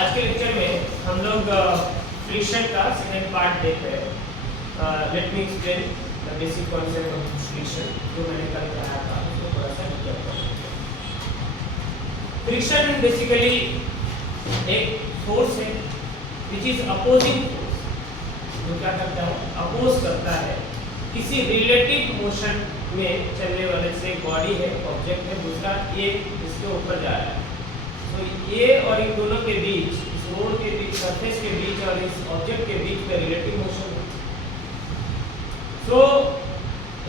आज के लेक्चर में हम लोग फ्रिक्शन का सेकंड पार्ट देख रहे हैं। Late me explain the basic concept of friction जो मैंने कल पढ़ाया था उसको थोड़ा सा रिकैप करें। फ्रिक्शन बेसिकली एक फोर्स है विच इज अपोजिंग फोर्स, जो क्या करता है, अपोज करता है किसी रिलेटिव मोशन में चलने वाले से बॉडी है, ऑब्जेक्ट है, दूसरा ये इसके ऊपर जा रहा है। तो ये और इन दोनों के बीच, इस रोड के बीच, सरफेस के बीच और इस ऑब्जेक्ट के बीच में रिलेटिव मोशन है। तो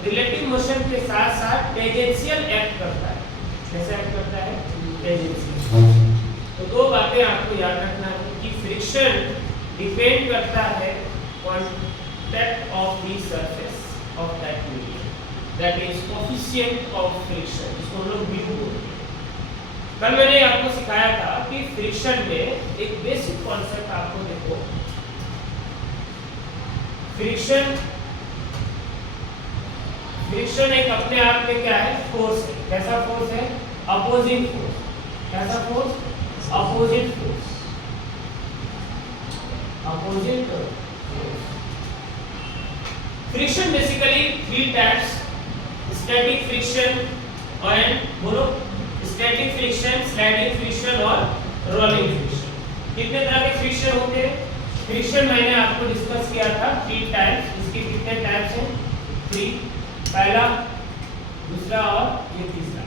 रिलेटिव मोशन के साथ साथ टेंजेंशियल एक्ट करता है। कैसे एक्ट करता है? टेंजेंशियल। तो दो बातें आपको याद रखना है कि फ्रिक्शन डिपेंड करता है contact of the surface of that medium, that is coefficient of friction, इसको हम लोग म्यू बोलते हैं। कल मैंने आपको सिखाया था कि फ्रिक्शन में एक बेसिक कॉन्सेप्ट आपको देखो, फ्रिक्शन एक अपने आप में क्या है? फोर्स है। कैसा फोर्स है? Opposing force. कैसा force? Opposite force. Opposite force. Friction basically three types: static friction and बोलो स्टैटिक फ्रिक्शन, स्लाइडिंग फ्रिक्शन और रोलिंग फ्रिक्शन। कितने तरह के फ्रिक्शन होते हैं? फ्रिक्शन मैंने आपको डिस्कस किया था थ्री टाइप्स। इसके कितने टाइप्स हैं? थ्री। पहला, दूसरा और ये तीसरा।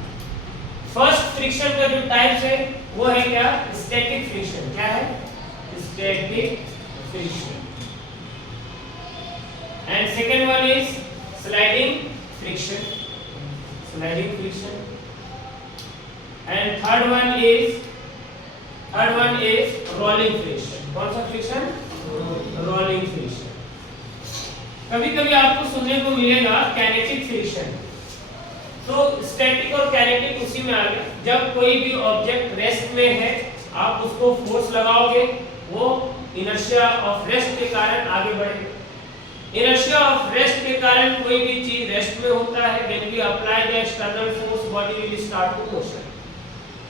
फर्स्ट फ्रिक्शन का जो टाइप्स है वो है क्या? Static friction. क्या है? Static friction. And second one is sliding friction, sliding friction. And third one is rolling friction. कौन सा फ्रिक्शन? Rolling friction. कभी-कभी आपको सुनने को मिलेगा काइनेटिक फ्रिक्शन। तो स्टैटिक और काइनेटिक उसी में आ गया। जब कोई भी ऑब्जेक्ट रेस्ट में है, आप उसको फोर्स लगाओगे, वो इनर्शिया ऑफ रेस्ट के कारण आगे बढ़ेगा। इनर्शिया ऑफ रेस्ट के कारण कोई भी चीज रेस्ट में होता है। When we apply the external force, body will start to motion.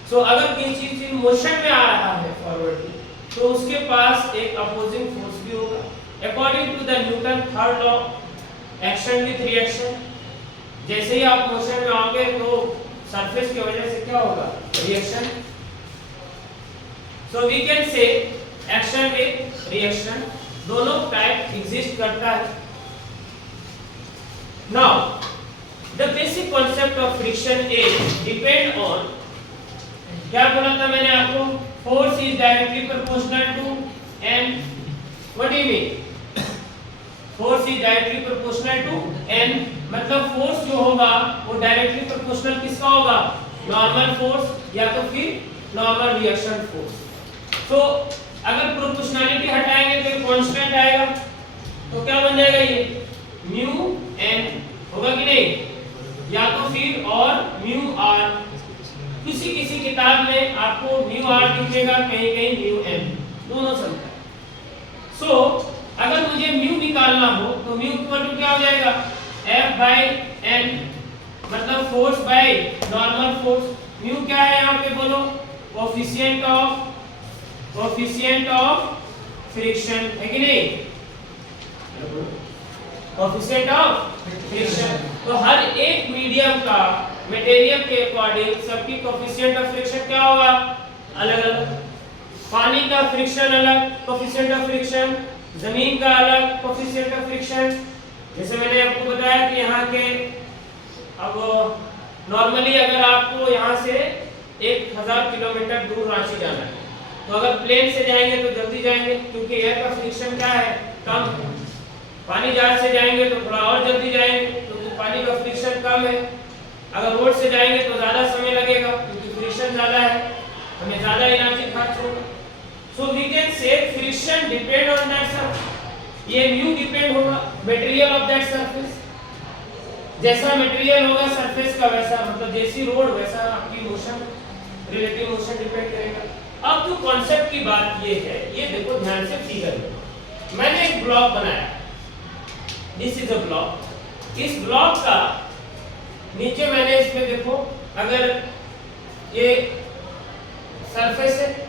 तो अगर कोई चीज इन मोशन में आ रहा है फॉरवर्ड, तो उसके पास एक अपोजिंग फोर्स भी होगा। According to the Newton third law, action with reaction, जैसे ही आप मोशन में आओगे तो सरफेस की वजह से क्या होगा? Reaction. So we can say action with reaction, दोनों टाइप एग्जिस्ट करता है। Now the basic concept of friction is depend on, क्या बोला था मैंने आपको? Force is directly proportional to N. What do you mean? Force is directly proportional to N, मतलब force जो होगा वो डायरेक्टली प्रोपोर्शनल किसका होगा? नॉर्मल फोर्स या तो फिर नॉर्मल रिएक्शन फोर्स। तो अगर प्रोपोर्शनलिटी हटाएंगे तो एक कांस्टेंट आएगा, तो क्या बन जाएगा? ये म्यू एन होगा कि नहीं? या तो फिर और म्यू आर। किसी किताब में आपको म्यू आर दिखेगा, कहीं कहीं म्यू एन, दोनों चलता है। सो अगर मुझे म्यू निकालना हो तो म्यू इक्वल टू क्या हो जाएगा? एफ बाई एन, मतलब force by normal force. Mu क्या है यहाँ पे बोलो? कोएफिशिएंट ऑफ फ्रिक्शन, है कि नहीं? Coefficient of friction. तो हर एक मीडियम का मटेरियल के अकॉर्डिंग सबकी कोएफिशिएंट ऑफ फ्रिक्शन क्या होगा? अलग अलग। पानी का फ्रिक्शन अलग कोएफिशिएंट ऑफ फ्रिक्शन, जमीन का अलग कोएफिशिएंट ऑफ फ्रिक्शन। जैसे मैंने आपको बताया कि यहाँ के, अब नॉर्मली अगर आपको यहाँ से 1000 किलोमीटर दूर रांची जाना है, तो अगर प्लेन से जाएंगे तो जल्दी जाएंगे क्योंकि एयर का फ्रिक्शन क्या है? कम। पानी जहाज से जाएंगे तो थोड़ा और जल्दी जाएंगे क्योंकि पानी का फ्रिक्शन कम है। अगर रोड से जाएंगे तो ज्यादा समय लगेगा क्योंकि फ्रिक्शन ज्यादा है, हमें ज्यादा एनर्जी खर्च होगा। So we can say friction depend on that surface. ये म्यू डिपेंड होगा मटेरियल ऑफ दैट सरफेस। जैसा मटेरियल होगा सरफेस का, वैसा मतलब जैसी रोड वैसा आपकी मोशन, रिलेटिव मोशन डिपेंड करेगा। अब जो कॉन्सेप्ट की बात ये है, ये देखो ध्यान से फिगर में मैंने एक ब्लॉक बनाया। This is a block. इस ब्लॉक का नीचे मैंने इसमें देखो, अगर ये सरफेस है,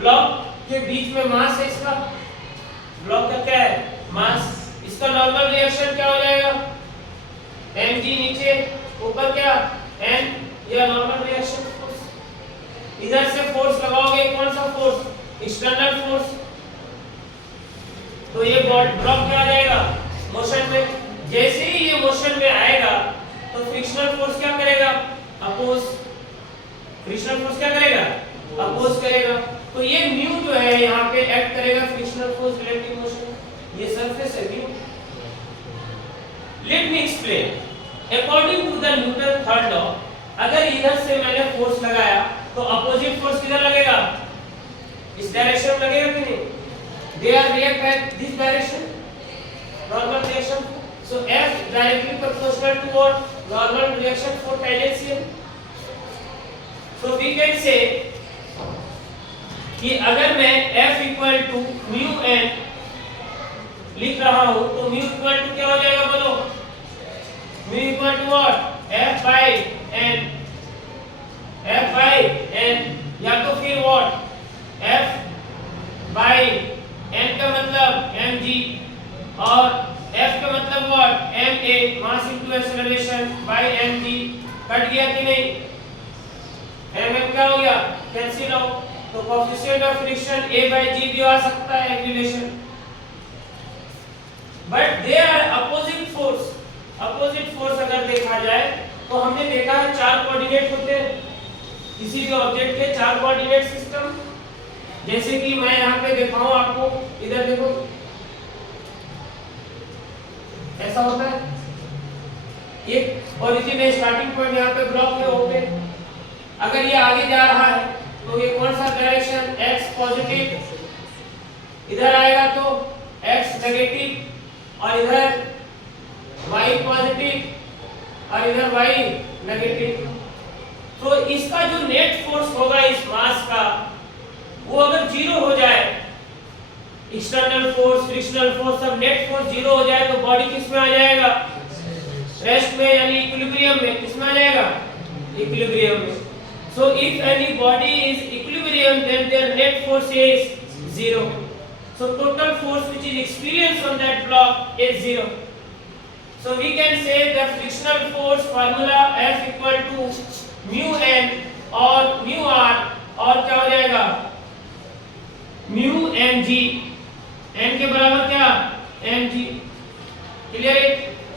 ब्लॉक के बीच में मास है इसका, ब्लॉक का क्या है मास, इसका नॉर्मल रिएक्शन क्या हो जाएगा mg, नीचे ऊपर क्या n, यह नॉर्मल रिएक्शन फोर्स। इधर से फोर्स लगाओगे, कौन सा फोर्स, एक्सटर्नल फोर्स, तो ये ब्लॉक क्या आ जाएगा मोशन में। जैसे ही ये मोशन में आएगा तो फ्रिक्शनल फोर्स क्या करेगा, अपोज, फ्रिक्शनल फोर्स क्या करेगा अपोज करेगा। तो ये म्यू जो है यहाँ पे एक्ट करेगा फ्रिक्शनल फोर्स रिलेटिव मोशन, ये सरफेस है mu. Let me explain, according to the Newton third law, अगर इधर से मैंने फोर्स लगाया तो अपोजिट फोर्स किधर लगेगा, इस डायरेक्शन में लगेगा कि नहीं, they are react at this direction, normal reaction, so F directly proportional to what, normal reaction for tangential। so we can say कि अगर मैं F equal to mu n लिख रहा हूं तो mu equal to क्या हो जाएगा बोलो, mu equal to what, F by n, F by n, या तो फिर what, F by n का मतलब mg और f का मतलब what, ma, mass into acceleration by mg, cut गया कि नहीं, mm क्या हो गया कैंसिल आउट, तो coefficient of friction a by g भी आ सकता है एक रिलेशन, but they are opposite force. Opposite force अगर देखा जाए तो हमने देखा है चार कोऑर्डिनेट होते हैं किसी भी ऑब्जेक्ट के, चार कोऑर्डिनेट सिस्टम, जैसे कि मैं यहाँ पे दिखाऊं आपको, इधर देखो ऐसा होता है, एक ओरिजिन है, स्टार्टिंग पॉइंट यहाँ पे ब्लॉक है ओ पे, अगर ये आगे जा रहा है तो ये कौन सा डायरेक्शन, x पॉजिटिव, इधर आएगा तो x नेगेटिव, और इधर y पॉजिटिव और इधर y नेगेटिव। तो इसका जो नेट फोर्स होगा इस मास का, वो अगर जीरो हो जाए, एक्सटर्नल फोर्स फ्रिक्शनल फोर्स सब नेट फोर्स जीरो हो जाए, तो बॉडी किस में आ जाएगा, रेस्ट में, यानी इक्विलिब्रियम में, किस में आ जाएगा इक्विलिब्रियम में। So if any body is equilibrium then there net force is zero, so total force which is experienced on that block is zero. So we can say the frictional force formula F equal to mu n और mu r, और क्या हो जाएगा mu mg, n के बराबर क्या mg, clear है।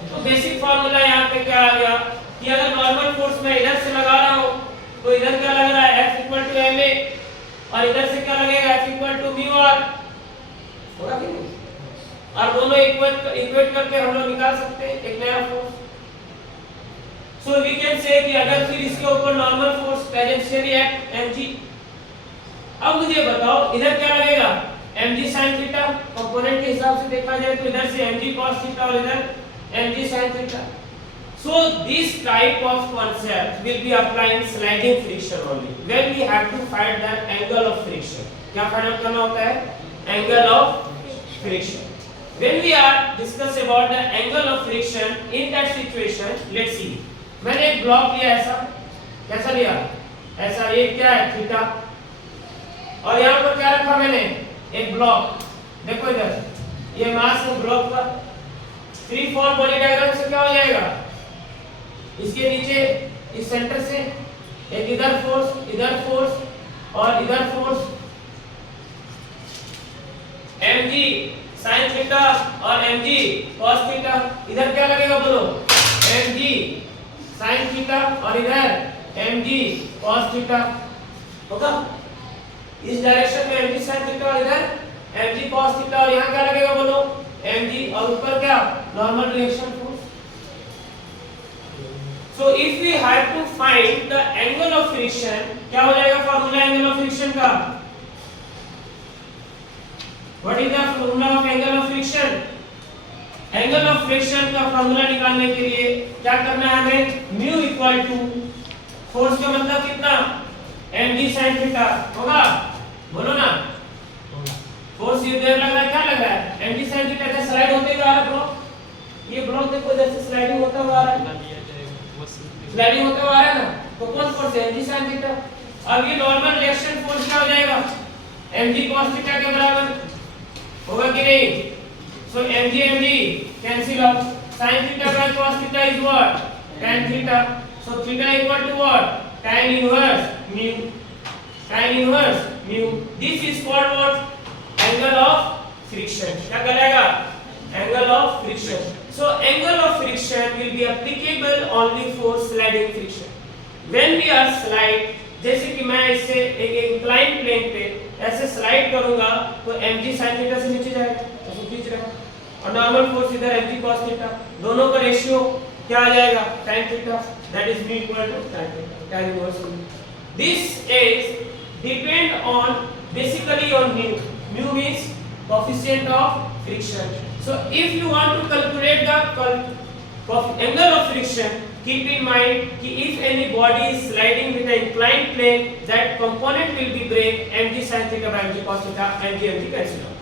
तो बेसिक फार्मूला यहाँ पे क्या आ गया कि अगर नॉर्मल फोर्स मैं इधर से लगा रहा हूँ तो इधर क्या लग रहा है F इक्वल टू ma, और इधर से क्या लगेगा F equal to mu r, होगा कि नहीं, और दोनों इक्वेट करके हम लोग निकाल सकते हैं एक नया फोर्स। सो वी कैन से कि अगर फिर इसके ऊपर normal force tangential act mg, अब मुझे बताओ इधर क्या लगेगा mg sin थीटा, कंपोनेंट के हिसाब से देखा जाए तो इधर से mg cos थीटा और इधर mg sin theta. So this type of concept will be applied in sliding friction only, when we have to find the angle of friction। क्या फाइंड आउट करना होता है, angle of friction। When we are discuss about the angle of friction in that situation, let's see, मैंने एक block लिया ऐसा, कैसा लिया ऐसा, ये क्या है थीटा, और यहाँ पर क्या रखा मैंने एक ब्लॉक, देखो इधर ये मास है ब्लॉक का, फ्री फॉल बॉडी डायग्राम से क्या हो जाएगा, इसके नीचे इस सेंटर से एक इधर फोर्स और इधर फोर्स, mg sin थीटा और mg cos थीटा, इधर क्या लगेगा बोलो mg sin थीटा और इधर mg cos थीटा, होगा इस डायरेक्शन में mg sin थीटा और इधर mg cos थीटा, और यहाँ क्या लगेगा बोलो mg, और ऊपर क्या normal reaction force. So if we have to find the angle of friction, क्या हो जाएगा फार्मूला एंगल ऑफ फ्रिक्शन का, What is the formula of angle of friction? Angle of friction का फार्मूला निकालने के लिए क्या करना है हमें, म्यू इक्वल टू फोर्स का मतलब कितना mg sin थीटा, होगा बोलो ना, फोर्स ये देर लग रहा है, क्या लग रहा है mg sin थीटा, जैसे स्लाइड होते हुए आ रहा है ब्लॉक, ये ब्लॉक देखो जैसे स्लाइडिंग होता हुआ आ रहा है, स्लाइडिंग होता हुआ आ रहा है ना, तो कौन फोर्स है mg sin थीटा। अब ये नॉर्मल रिएक्शन फोर्स क्या हो जाएगा mg cos थीटा के बराबर होगा कि नहीं? So mg cancel out, sin theta by cos theta is what? tan theta. So theta equal to what? tan inverse mu. tan inverse mu. This is called what? Angle of friction. क्या कहलाएगा? Angle of friction. So angle of friction will be applicable only for sliding friction. When we are slide, जैसे कि मैं इसे एक incline plane पे ऐसे slide करूंगा तो mg sin थीटा से नीचे जाएगा, ऐसे खींच रहा है, और नॉर्मल फोर्स इधर mg cos थीटा, दोनों का रेशियो क्या आ जाएगा? tan theta, that is mu equal to tan theta, tan inverse mu. This is depend on basically on mu. Mu means coefficient of friction. So if you want to calculate the angle of friction, keep in mind कि if any body is sliding with an inclined plane, that component will be break mg sin theta by mg cos theta, mg cancel out.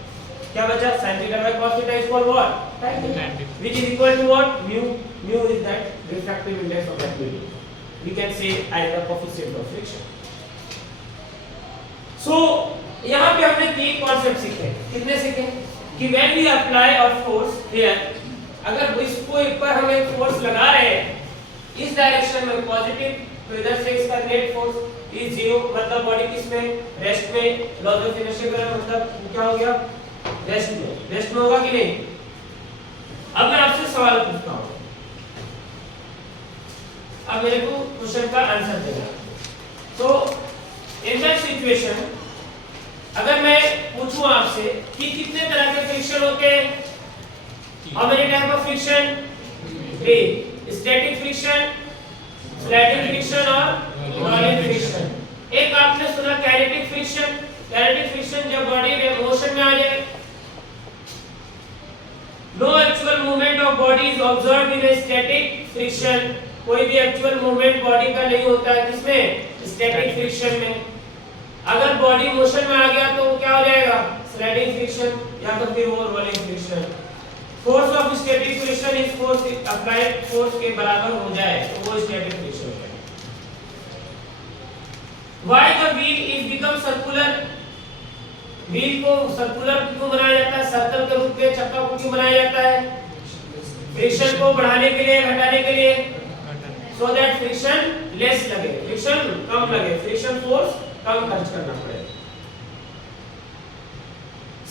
क्या बचा? sin theta by cos theta is equal to what? Tan theta, which is equal to what? Mu. Mu is that refractive index of that medium. We can say as the coefficient of friction. So यहाँ पे हमने तीन concept सीखे. कितने सीखे? कि when we apply a force here, अगर इसको ऊपर हम एक फोर्स लगा रहे हैं इस डायरेक्शन में पॉजिटिव, तो इधर से इसका नेट फोर्स इज जीरो, मतलब बॉडी किस में? रेस्ट में. लॉज ऑफ इनर्शिया का मतलब क्या हो गया? रेस्ट में. रेस्ट में होगा कि नहीं? अब मैं आपसे सवाल पूछता हूं, अब मेरे को क्वेश्चन का आंसर देना. तो इन दैट सिचुएशन अगर मैं पूछूं आपसे कि कितने तरह के फ्रिक्शन होते हैं? How many type of friction? 3. Static friction, sliding friction और रोलिंग फ्रिक्शन. एक आपने सुना काइनेटिक फ्रिक्शन. काइनेटिक फ्रिक्शन जब बॉडी मोशन में आ जाए, no actual movement of body is observed in a static friction. कोई भी एक्चुअल मूवमेंट बॉडी का नहीं होता है किसमें? स्टैटिक फ्रिक्शन में. अगर बॉडी मोशन में आ गया तो वो क्या हो जाएगा? स्लाइडिंग फ्रिक्शन या तो फिर वो rolling friction. Force of static friction is force applied force के बराबर हो जाए तो वो स्टैटिक फ्रिक्शन है. Why the wheel is become circular? Wheel को सर्कुलर क्यों बनाया जाता है? सर्कल के रूप में चक्का को क्यों बनाया जाता है? फ्रिक्शन को बढ़ाने के लिए, घटाने के लिए, सो दैट फ्रिक्शन लेस लगे, फ्रिक्शन कम लगे, फ्रिक्शन फोर्स कम खर्च करना पड़ेगा.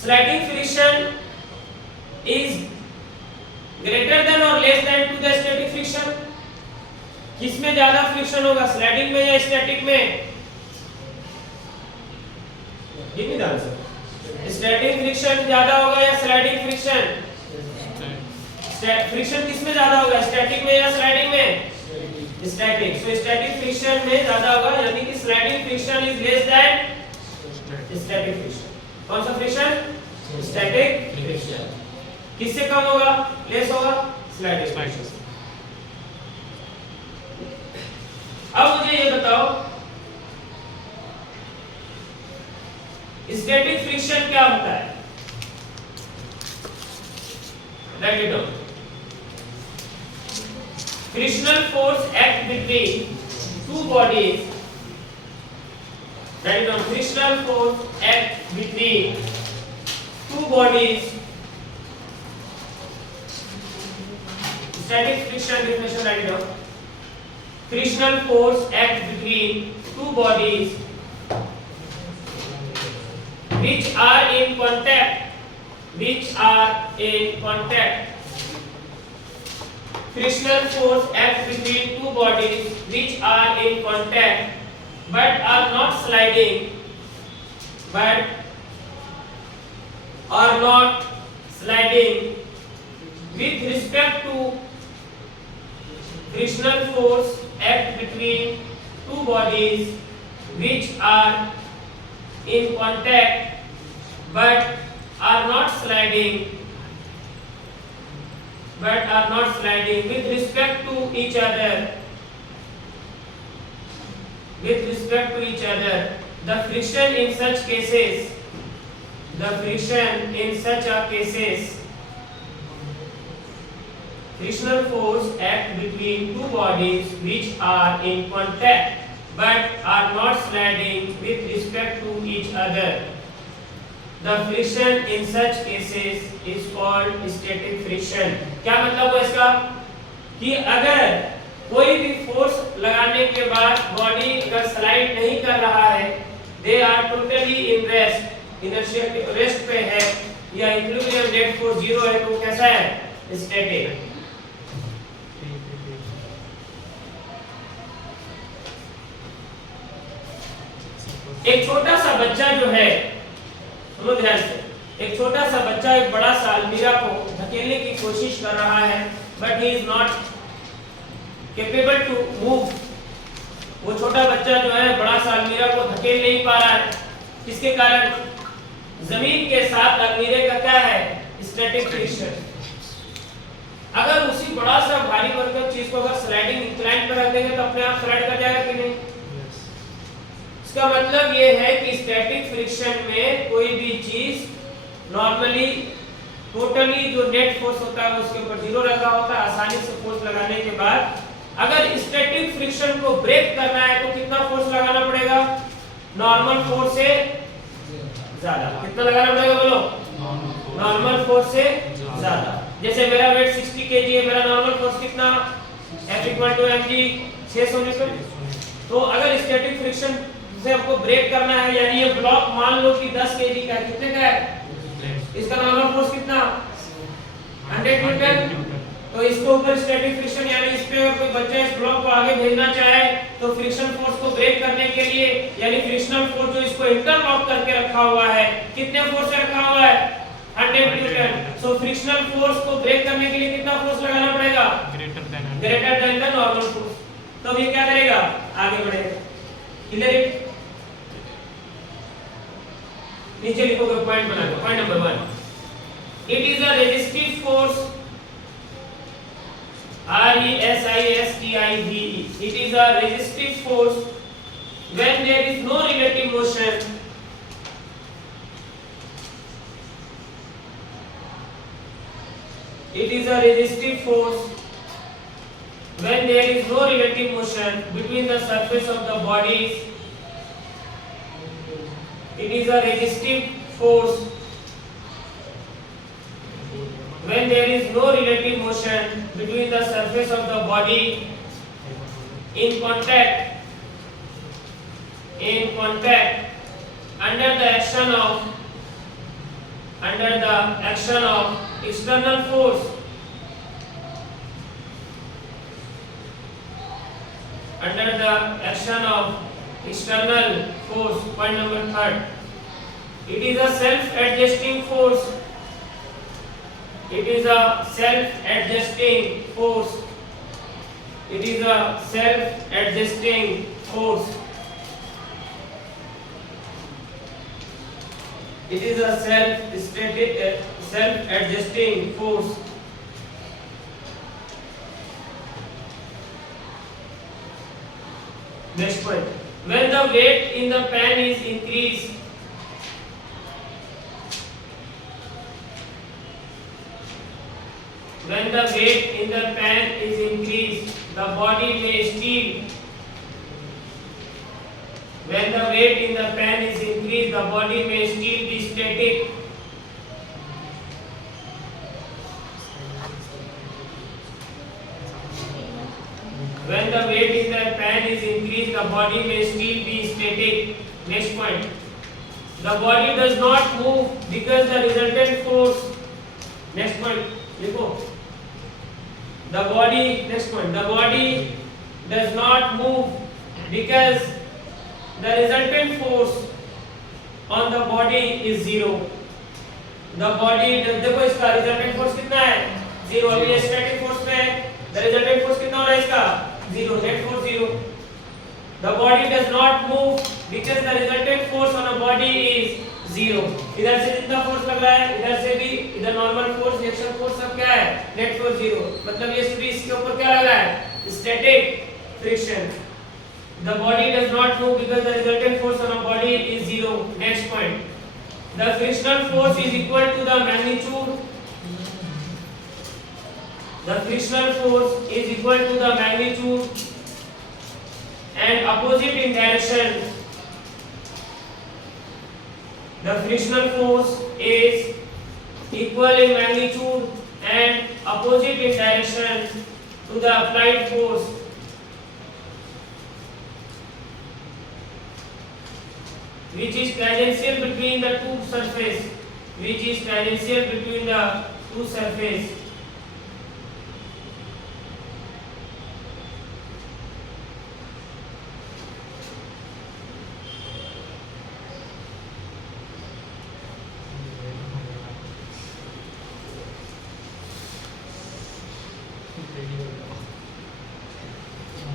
Sliding friction is greater than और less than to the static friction. किसमें ज्यादा फ्रिक्शन होगा? स्लाइडिंग में या स्टैटिक में? Give me the answer. Static friction ज्यादा होगा या स्लाइडिंग फ्रिक्शन? फ्रिक्शन किसमें ज्यादा होगा? स्टैटिक में या स्लाइडिंग में? स्टैटिक. सो स्टैटिक फ्रिक्शन में ज्यादा होगा, यानी कि sliding friction is less than static friction. कौन सा फ्रिक्शन? Static friction. किससे कम होगा? लेस होगा? Sliding friction. अब मुझे ये बताओ स्टैटिक फ्रिक्शन क्या होता है? Right it down. Frictional force act between two bodies. Write it down. Frictional force act between two bodies. Static friction definition. Write it down. Frictional force act between two bodies which are in contact. Which are in contact. Frictional force acts between two bodies which are in contact but are not sliding. But are not sliding. With respect to frictional force act between two bodies which are in contact but are not sliding. With respect to each other. The friction in such cases. Frictional force act between two bodies which are in contact but are not sliding with respect to each other. The friction in such cases is called static friction. क्या मतलब हुआ इसका कि अगर कोई भी force लगाने के बाद बॉडी अगर स्लाइड नहीं कर रहा है, they are totally in rest, inertia rest पे है, या इक्विलिब्रियम नेट फोर्स जीरो है, तो कैसा है? स्टैटिक। एक छोटा सा बच्चा जो है, सुनो ध्यान से, एक छोटा सा बच्चा एक बड़ा सा अलमीरा को धकेलने की कोशिश कर रहा है, but he is not capable to move. वो छोटा बच्चा जो है बड़ा सा अलमीरा को धकेल नहीं पा रहा है, किसके कारण? जमीन के साथ अलमीरे का क्या है? Static friction. अगर उसी बड़ा सा भारी भरकम चीज को अगर स्लाइडिंग इंक्लाइन पर रख देंगे तो अपने आप स्लाइड कर जाएगा कि नहीं? इसका मतलब ये है कि स्टैटिक फ्रिक्शन में कोई भी चीज नॉर्मली टोटली जो नेट फोर्स होता है उसके ऊपर जीरो रखा होता है, आसानी से फोर्स लगाने के बाद अगर स्टैटिक फ्रिक्शन को ब्रेक करना है तो कितना फोर्स लगाना पड़ेगा? नॉर्मल फोर्स से ज्यादा। कितना लगाना पड़ेगा बोलो? नॉर्मल फोर्स से ज्यादा। जैसे मेरा वेट 60 केजी है, मेरा नॉर्मल फोर्स कितना? F = mg 600 Newton. तो अगर स्टैटिक फ्रिक्शन से आपको ब्रेक करना है, यानी ये ब्लॉक मान लो कि 10 केजी का है, कितने का है? इसका नॉर्मल फोर्स कितना? 100 न्यूटन। तो इसको ऊपर स्टैटिक फ्रिक्शन, यानी इस पे अगर कोई बच्चा इस ब्लॉक को आगे भेजना चाहे तो फ्रिक्शन फोर्स को ब्रेक करने के लिए, यानी फ्रिक्शनल फोर्स जो इसको इंटरलॉक करके रखा हुआ है, कितने फोर्स से रखा हुआ है? 100 न्यूटन। सो फ्रिक्शनल फोर्स को ब्रेक करने के लिए कितना फोर्स लगाना पड़ेगा? Greater than the normal force. तो ये क्या करेगा? आगे बढ़ेगा। क्लियर? नीचे लिखोगे पॉइंट बना लो। Point number 1, it is a resistive force, RESISTIVE, it is a resistive force when there is no relative motion it is a resistive force when there is no relative motion between the surface of the bodies. It is a resistive force when there is no relative motion between the surface of the body in contact under the action of external force, under the action of external force. Point number 3, it is a self-adjusting force. It is a self-adjusting force. It is a self-adjusting force. It is a self-adjusting force. Next point. When the weight in the pan is increased, when the weight in the pan is increased, the body may still. When the weight in the pan is increased, the body may still be static. When the weight in the pan is increased, the body may still be static. Next point. The body does not move because the resultant force. Next point. देखो. The body. Next point. The body does not move because the resultant force on the body is zero. The body. देखो इसका resultant force कितना है? Zero. अभी ये static force में है. The resultant force कितना हो रहा है इसका? Zero. Net force zero. The body does not move because the resultant force on a body is zero. इधर से जितना force लग रहा है, इधर से भी, इधर normal force, reaction force सब क्या है? Net force zero. मतलब ये भी इसके ऊपर क्या लग रहा है? Static friction. The body does not move because the resultant force on a body is zero. Next point. The frictional force is equal to the magnitude. The frictional force is equal to the magnitude and opposite in direction The frictional force is equal in magnitude and opposite in direction to the applied force. Which is tangential between the two surface. Which is tangential between the two surface.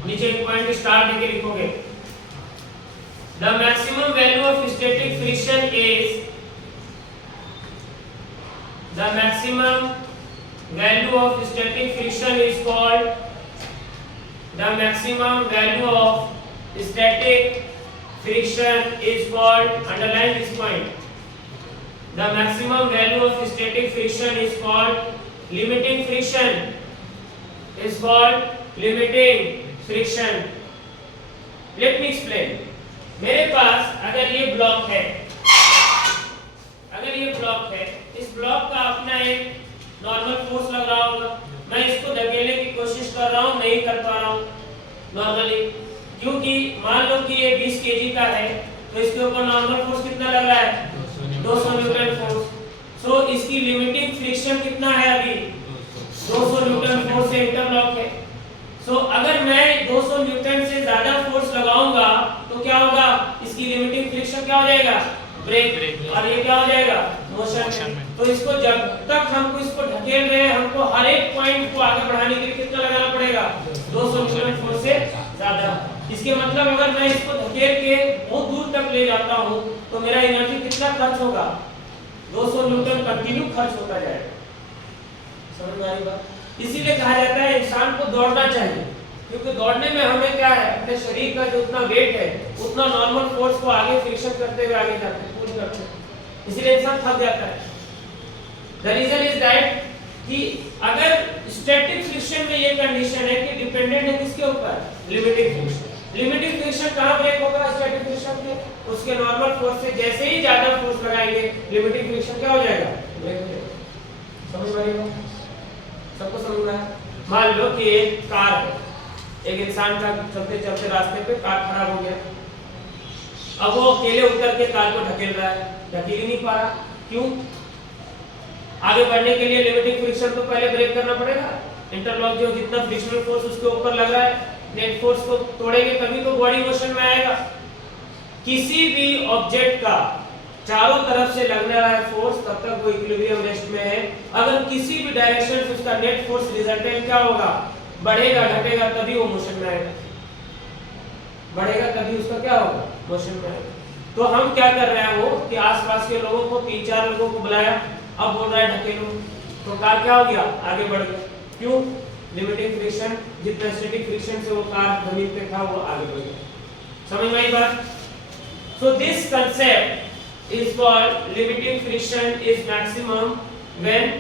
नीचे एक point star देके लिखोगे the maximum value of static friction is the maximum value of static friction is called the maximum value of static friction is called underline this point the maximum value of static friction is called limiting friction is called limiting friction. Let me explain. मेरे पास अगर ये block है, इस block का अपना एक normal force लग रहा होगा, मैं इसको धकेलने की कोशिश कर रहा हूँ, नहीं कर पा रहा हूँ नॉर्मली, क्योंकि मान लो कि ये 20 kg का है, तो इसके ऊपर नॉर्मल फोर्स कितना लग रहा है 200 न्यूटन फोर्स. सो इसकी लिमिटिंग फ्रिक्शन कितना है अभी 200 न्यूटन फोर्स से इंटरलॉक है. सो अगर मैं 200 न्यूटन से ज्यादा फोर्स लगाऊंगा तो क्या होगा, इसकी लिमिटिंग फ्रिक्शन क्या हो जाएगा, ब्रेक, और ये क्या हो जाएगा, मोशन में. तो इसको जब तक हमको इसको ढकेल रहे हैं, हमको हर एक पॉइंट को आगे बढ़ाने के लिए कितना लगाना पड़ेगा, 200 न्यूटन फोर्स से ज्यादा. इसके मतलब अगर मैं इसको धकेल के बहुत दूर तक ले जाता हूँ तो मेरा एनर्जी कितना खर्च होगा, 200 न्यूटन कंटिन्यू खर्च होता जाएगा. समझ में आई बात. इसीलिए कहा जाता है इंसान को दौड़ना चाहिए, क्योंकि दौड़ने में हमें क्या है, अपने शरीर का जो उतना वेट है उतना नॉर्मल फोर्स को आगे फ्रिक्शन करते हुए आगे जाते हैं, पुश करते हैं, इसीलिए इंसान थक जाता है. द रीजन इज दैट कि अगर स्टैटिक फ्रिक्शन में ये कंडीशन है कि डिपेंडेंट है किसके ऊपर, लिमिटिंग फ्रिक्शन. लिमिटिंग फ्रिक्शन कहां ब्रेक होगा, स्टैटिक फ्रिक्शन में, उसके नॉर्मल फोर्स से जैसे ही ज्यादा फोर्स लगाएंगे लिमिटिंग फ्रिक्शन क्या हो जाएगा, ब्रेक हो जाएगा. समझ में आई बात, सबको समझ में आया. मान लो कि एक कार है, एक इंसान का चलते चलते रास्ते पे कार खराब हो गया, अब वो अकेले उतर के कार को ढकेल रहा है, ढकेल ही नहीं पा रहा. क्यों, आगे बढ़ने के लिए लिमिटिंग फ्रिक्शन तो पहले ब्रेक करना पड़ेगा. इंटरलॉक जो जितना फ्रिक्शनल फोर्स उसके ऊपर लग रहा है, नेट फोर्स को तोड़ेंगे तभी तो बॉडी मोशन में आएगा. किसी भी ऑब्जेक्ट का चारों तरफ से लगने वाला फोर्स तब तक वो इक्विलिब्रियम रेस्ट में है. अगर किसी भी डायरेक्शन से उसका नेट फोर्स रिजल्टेंट क्या होगा, बढ़ेगा घटेगा तभी वो मोशन में आएगा, बढ़ेगा तभी उसका क्या होगा, मोशन में आएगा. तो हम क्या कर रहे हैं वो कि आसपास के लोगों को 3-4 लोगों को बुलाया, अब बोल रहा है ढकेलो, तो कार क्या हो गया, आगे बढ़ गया. क्यों, लिमिटिंग फ्रिक्शन, जितना स्टैटिक फ्रिक्शन से वो कार जमीन पे था वो आगे बढ़ गया. समझ में आई बात. So this concept is called limiting friction is maximum when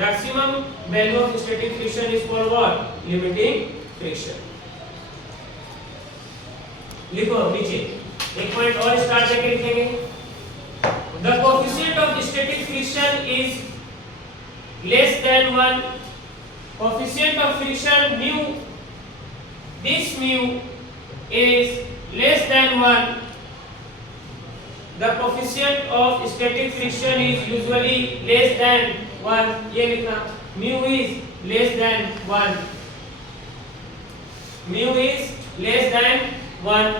maximum value of static friction is called what, limiting friction. लिखो नीचे एक पॉइंट और स्टार्ट करके लिखेंगे. The coefficient of static friction is less than 1. Coefficient of friction mu, this mu is less than 1. The coefficient of static friction is usually less than 1. ये लिखना, mu is less than 1. mu is less than 1.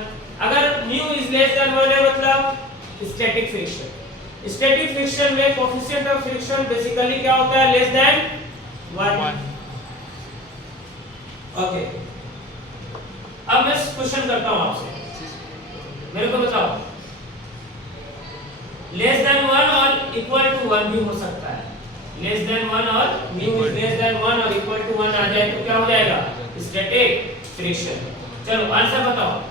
अगर mu is less than 1 है मतलब static friction. static friction में coefficient of friction basically क्या होता है, less than 1. Okay, अब मैं क्वेश्चन करता हूं आपसे, मेरे को बताओ लेस देन 1 और इक्वल टू 1 भी हो सकता है. लेस देन 1 और mu is less than 1 और इक्वल टू 1 आ जाए तो क्या हो जाएगा, स्टैटिक फ्रिक्शन. चलो आंसर बताओ.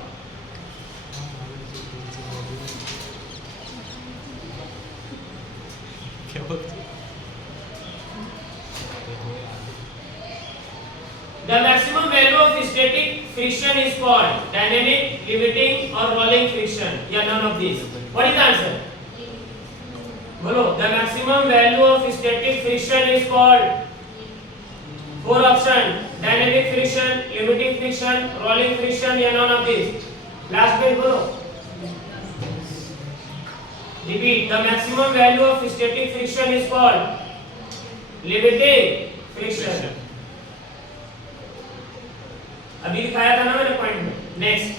The maximum value of static friction is called dynamic, limiting or rolling friction, या none of these. What is the answer? maximum value of static friction is called? Four option: dynamic friction, limiting friction, rolling friction, या none of these. Last में बोलो. Repeat. The maximum value of static friction is called limiting friction. अभी दिखाया था ना मैंने point में. Next.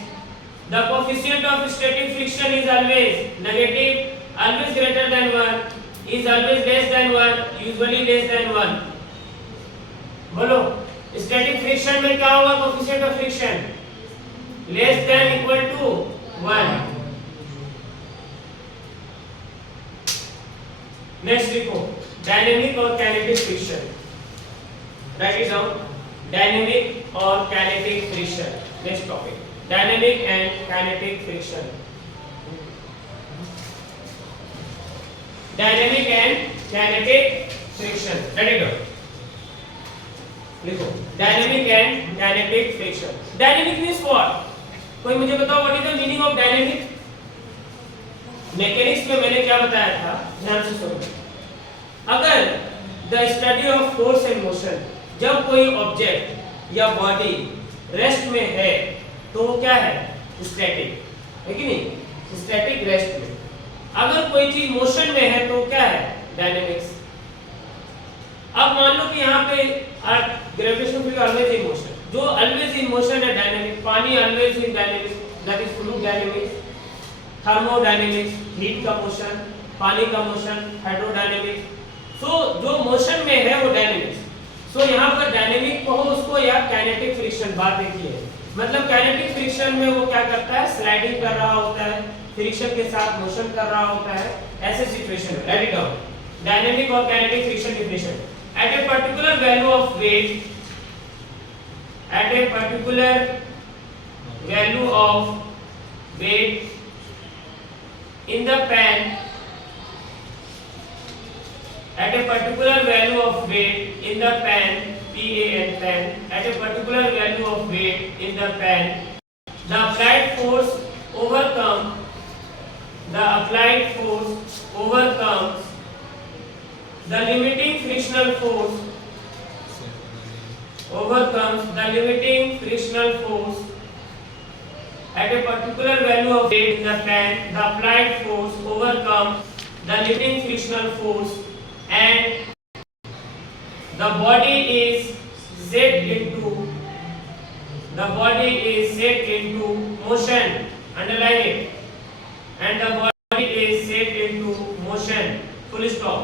The coefficient of static friction is always negative, always greater than 1, is always less than 1, usually less than 1. बोलो, static friction में क्या होगा coefficient of friction? Less than equal to 1. Next देखो, dynamic और kinetic friction. Write it down. Dynamic और kinetic friction. Next topic. Dynamic and kinetic friction. Dynamic and kinetic friction. Write it down. लिखो. Dynamic and kinetic friction. Dynamic means what? कोई मुझे बताओ what is the meaning of dynamic? Mechanics में मैंने क्या बताया था? ध्यान से सुनो. अगर the study of force and motion, जब कोई ऑब्जेक्ट या बॉडी रेस्ट में है तो वो क्या है? स्टैटिक है कि नहीं? स्टैटिक रेस्ट में. अगर कोई चीज मोशन में है तो क्या है? डायनेमिक्स. अब मान लो कि यहाँ पे gravitation field always in motion. जो ऑलवेज इन मोशन है डायनेमिक. पानी always in dynamic, that is fluid dynamics. Thermodynamics, heat का मोशन, पानी का मोशन, हाइड्रोडायनेमिक्स. सो जो मोशन में है वो डायनेमिक्स. सो यहाँ पर डायनेमिक कहो उसको या काइनेटिक फ्रिक्शन. बात देखिए, मतलब काइनेटिक फ्रिक्शन में वो क्या करता है? स्लाइडिंग कर रहा होता है, फ्रिक्शन के साथ मोशन कर रहा होता है. ऐसे सिचुएशन में राइट इट डाउन. डायनेमिक और kinetic friction definition. At a particular value of weight, at a particular value of weight in the pan, at a particular value of weight in the pan, PAN pan, at a particular value of weight in the pan, the applied force overcomes the limiting frictional force, at a particular value of weight in the pan, the applied force overcomes the limiting frictional force and the body is set into motion. Underline it. And the body is set into motion. Full stop.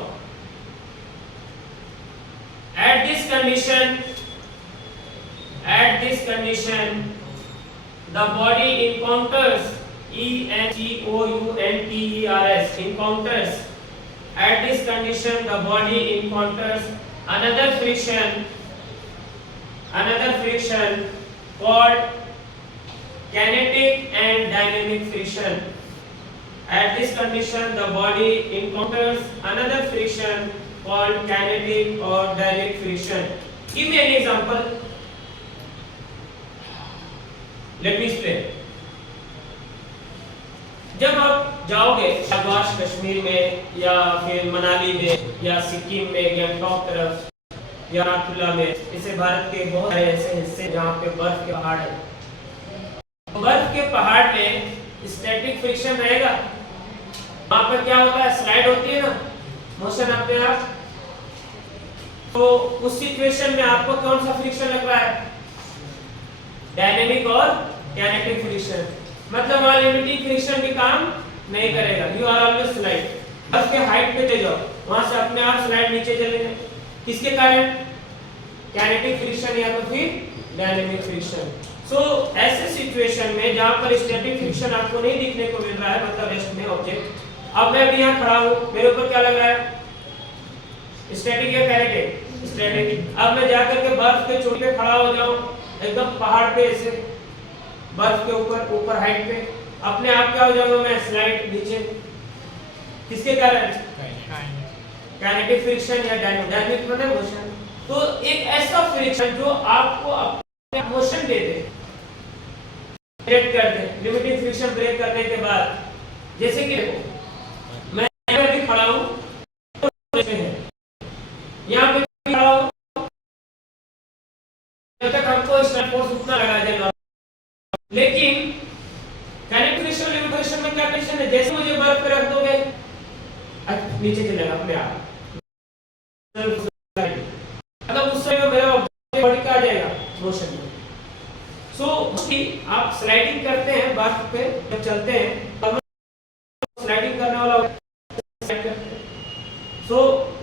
At this condition, the body encounters encounters. At this condition, the body encounters another friction called kinetic and dynamic friction. At this condition, the body encounters another friction called kinetic or dynamic friction. Give me an example. Let me explain. जब आप जाओगे शाबाश कश्मीर में या फिर मनाली में या सिक्किम में गंगटोक तरफ या नाथुला में, इसे भारत के बहुत सारे ऐसे हिस्से जहाँ पे बर्फ के पहाड़ है. बर्फ के पहाड़ में स्टैटिक फ्रिक्शन रहेगा. वहाँ पर क्या होता है? स्लाइड होती है ना, मोशन अपने आप. तो उस सिचुएशन में आपको कौन सा फ्रिक्शन लग रहा है? डायनेमिक और काइनेटिक फ्रिक्शन. मतलब वहाँ लिमिटिंग फ्रिक्शन भी काम नहीं करेगा. You are always slide. बर्फ के हाइट पे चले जाओ, वहां से अपने आप स्लाइड नीचे चलेंगे. किसके कारण? काइनेटिक फ्रिक्शन या तो फिर डायनेमिक फ्रिक्शन. सो ऐसे सिचुएशन में जहां पर स्टैटिक फ्रिक्शन आपको नहीं दिखने को मिल रहा है, मतलब रेस्ट में ऑब्जेक्ट. अब मैं अभी यहाँ खड़ा हूँ, मेरे ऊपर क्या लग रहा है? स्टैटिक या काइनेटिक? स्टैटिक. अब मैं जाकर के बर्फ के चोटी पे खड़ा हो जाऊं, एकदम पहाड़ पे ऐसे बर्फ के ऊपर हाइट पे, अपने आप क्या हो जाऊंगा मैं? स्लाइड नीचे. किसके कारण? काइनेटिक फ्रिक्शन या डायनेमिक मतलब मोशन. तो एक ऐसा फ्रिक्शन जो आपको अपने मोशन दे दे, ब्रेक कर दे. लिमिटिंग फ्रिक्शन ब्रेक करने के बाद, जैसे कि देखो मैं अभी खड़ा हूं तो लेते हैं। यहाँ पे जब तक हमको स्ट्रेट फोर्स उतना लगा देगा, लेकिन काइनेटिक फ्रिक्शन लिमिटेशन में क्या कंडीशन है, जैसे मुझे बर्फ पे रख दोगे नीचे चलेगा अपने आप, मतलब उस समय मेरा बॉडी का आ जाएगा मोशन में। सो आप स्लाइडिंग करते हैं बर्फ पे जब चलते हैं, स्लाइडिंग करने वाला सो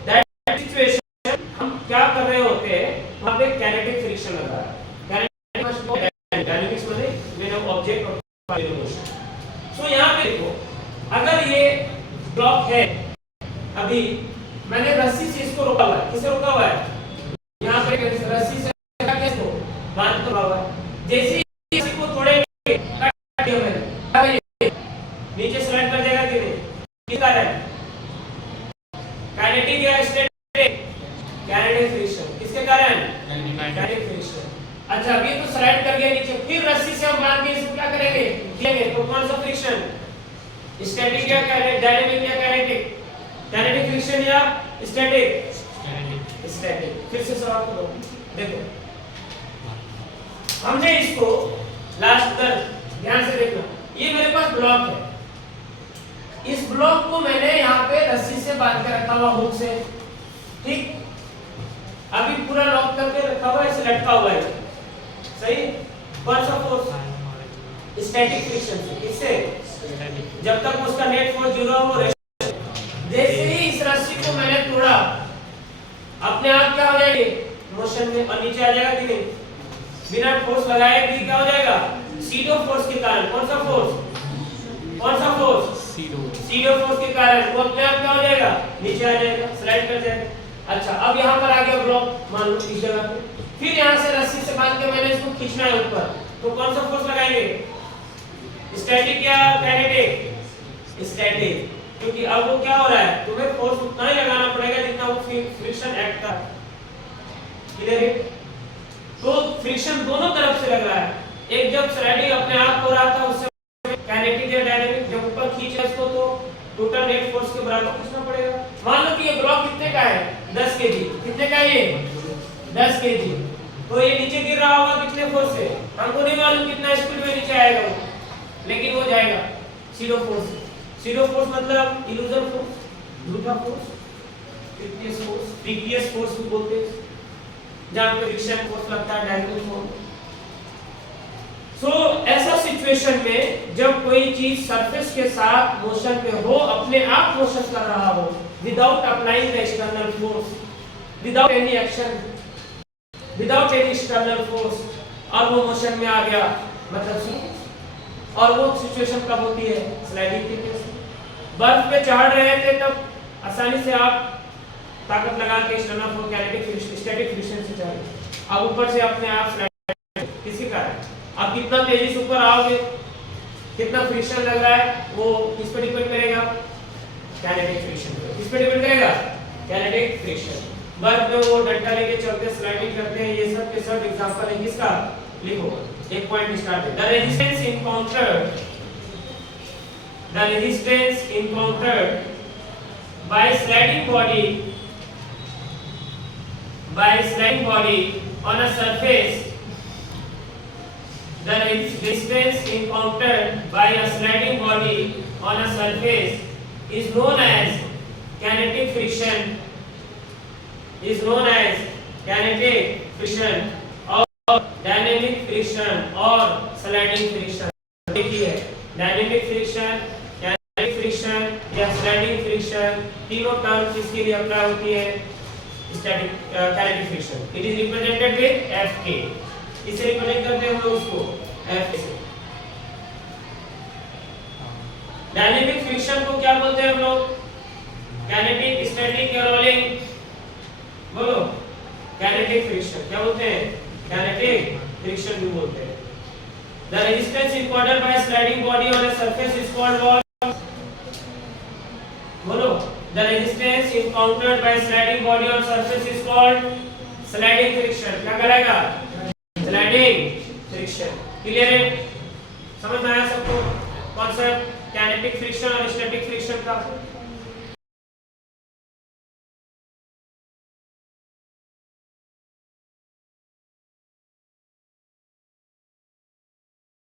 दैट सिचुएशन हम क्या कर रहे होते हैं, वहां पे काइनेटिक फ्रिक्शन लग रहा है। काइनेटिक डायनामिक्स में व्हेन ऑब्जेक्ट ऑफ मोशन। सो यहां पे देखो, अगर ये ब्लॉक है, अभी मैंने रस्सी से इसको रोका हुआ है, किसे रोका हुआ है, यहां पे रस्सी से इसको बांध कर रोका हुआ है। जैसे ही इसको थोड़े काट दिया मैंने, नीचे स्लाइड कर जाएगा कि नहीं, किस कारण, काइनेटिक या स्टैटिक, काइनेटिक फ्रिक्शन, किसके कारण, काइनेटिक फ्रिक्शन। अच्छा अभी तो स्लाइड कर गया नीचे, फिर रस्सी से हम बांध के इसको क्या करेंगे, खींचेंगे, तो कौन सा फ्रिक्शन, स्टैटिक या डायनामिक या काइनेटिक, काइनेटिक फ्रिक्शन या स्टैटिक, स्टैटिक। फिर से सवाल करो, देखो हमने इसको लास्ट तक ध्यान से देखना, ये मेरे पास ब्लॉक है, इस ब्लॉक को मैंने यहाँ पे रस्सी से बांध के रखा हुआ हुक से, ठीक, अभी पूरा लॉक करके रखा हुआ है, इसे लटका हुआ है, सही, कौन सा फोर्स, स्टैटिक फ्रिक्शन से, इससे जब तक उसका नेट फोर्स 0 हो, जैसे ही इस रस्सी को मैंने तोड़ा, अपने आप क्या हो जाएगी, मोशन में, और नीचे आ जाएगा कि नहीं, बिना फोर्स लगाए भी क्या हो जाएगा, सीडो फोर्स के कारण, कौन सा फोर्स, कौन सा फोर्स, सीडो फोर्स के कारण वो अपने आप क्या हो जाएगा, नीचे आ जाएगा, स्लाइड कर जाएगा। अच्छा अब यहाँ पर आ गया ब्लॉक, मान लो इस जगह पे, फिर यहाँ से रस्सी से बांध के मैंने इसको खींचना है ऊपर, तो कौन सा फोर्स लगाएंगे, स्टैटिक या काइनेटिक, स्टैटिक, क्योंकि अब वो क्या हो रहा है, तुम्हें फोर्स उतना ही लगाना पड़ेगा जितना वो फ्रिक्शन एक्ट कर, क्लियर है। तो फ्रिक्शन दोनों तरफ से लग रहा है, एक जब स्लाइडिंग अपने आप हो रहा था उससे काइनेटिक या डायनामिक, जब ऊपर खींचा इसको तो टोटल नेट फोर्स के बराबर खींचना पड़ेगा। मान लो कि ये ब्लॉक कितने का है, 10 केजी, कितने का है ये, 10 केजी, तो ये नीचे गिर रहा होगा कितने फोर्स से, हमको नहीं मालूम कितना स्पीड में नीचे आएगा वो, लेकिन वो जाएगा सीडो फोर्स। सीडो फोर्स मतलब इल्यूजन फोर्स, झूठा फोर्स, फ्रिक्टियस फोर्स भी बोलते हैं, जहां पे फ्रिक्शन फोर्स लगता है, डायनामिक फोर्स। सो ऐसा सिचुएशन में जब कोई चीज सरफेस के साथ मोशन में हो, अपने आप मोशन कर रहा हो, without applying the external force, without any action, without any external force, और वो मोशन में आ गया, मतलब और वो सिचुएशन कब होती है, स्लाइडिंग के केस। बर्फ पे चढ़ रहे थे तब आसानी से आप ताकत लगा के external force, kinetic, static friction से चढ़े, अब ऊपर से अपने आप स्लाइड, किसी कारण आप कितना तेजी से ऊपर आओगे, कितना फ्रिक्शन लग रहा है, वो किस पे डिपेंड करेगा, काइनेटिक फ्रिक्शन पे, किस पे डिपेंड करेगा, काइनेटिक फ्रिक्शन। बर्फ में वो डंडा लेके चलते, स्लाइडिंग करते हैं, ये सब के सब एग्जांपल है किसका, लिखो, एक पॉइंट स्टार्ट है, the resistance encountered, the resistance encountered by sliding body on a surface, the resistance encountered by a sliding body on a surface is known as kinetic friction, is known as kinetic friction or dynamic friction or sliding friction। देखिए dynamic friction, kinetic friction या sliding friction तीनों term किसके लिए apply होती है, static kinetic friction. It is represented with Fk, इसे represent करते हैं हम लोग उसको F से। डायनेमिक फ्रिक्शन को क्या बोलते हैं हम लोग, काइनेटिक, स्टैटिक या रोलिंग, बोलो, काइनेटिक फ्रिक्शन क्या बोलते हैं, काइनेटिक फ्रिक्शन भी बोलते हैं। The resistance equalled by sliding body on a surface is called what, बोलो, the resistance encountered by sliding body on surface is called sliding friction। क्या करेगा, sliding friction। क्लियर है, समझ में आया सबको कॉन्सेप्ट काइनेटिक फ्रिक्शन और स्टैटिक फ्रिक्शन का।